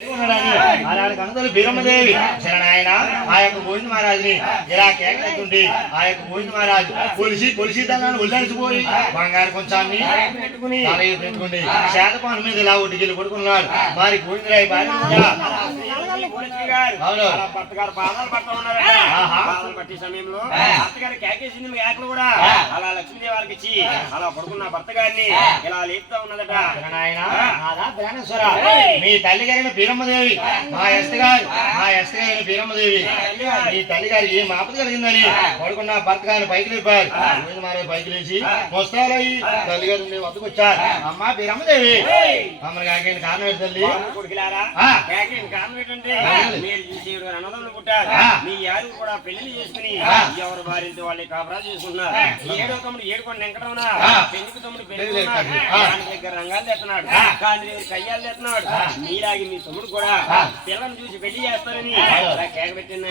అలాంటి బీరమ్మదేవి శరణాయన ఆ యొక్క గోవింద మహారాజుని ఇలా కేకలేకుండి ఆ యొక్క గోవింద మహారాజు కొలిసి తనను ఉల్లాసిపోయి బంగారు కొంచాన్ని పెట్టుకుని పెట్టుకుని శాతపాను మీద ఇలా ఒడ్డుకెళ్ళి పడుకున్నాడు. మరి గోవిందరాయి భార్య పట్టి సమయంలో అత్తగారి కేకేసింది కేకలు కూడా అలా లక్ష్మీదేవి వాళ్ళకి ఇచ్చి అలా పడుకున్న భర్త గారిని ఇలా లేపుతా ఉన్నదట. మీ తల్లి గారిన బీరమ్మదేవి మా ఎస్త గారి బీరమ్మదేవి మీ తల్లి గారికి ఏం ఆపద కలిగిందని పడుకున్న భర్త గారిని పైకి లేపారు. గోవింద మహారాజు పైకి లేచి మొస్తాలయ్యి తల్లి గారి వద్దకు వచ్చారు. అమ్మ బీరమ్మదేవి అమ్మని కాకేంటి కారణం ఏంటి తల్లి? కొడుకులారా కారణం ఏంటంటే మీరు చూసి అన్నదమ్ములు పుట్టారు. మీ యారు కూడా పెళ్లి చేసుకుని ఎవరు భార్యతో వాళ్ళే కాపురాలు చేసుకుంటున్నారు. ఏడో తమ్ముడు ఏడుకొని వెంకటరమణ పెళ్లికి తమ్ముడు పెళ్లి దగ్గర రంగాలు తెస్తున్నాడు, కానీ కయ్యాలు తెస్తున్నాడు. మీలాగి మీ తమ్ముడు కూడా పిల్లల్ని చూసి పెళ్లి చేస్తారని కేక పెట్టింది.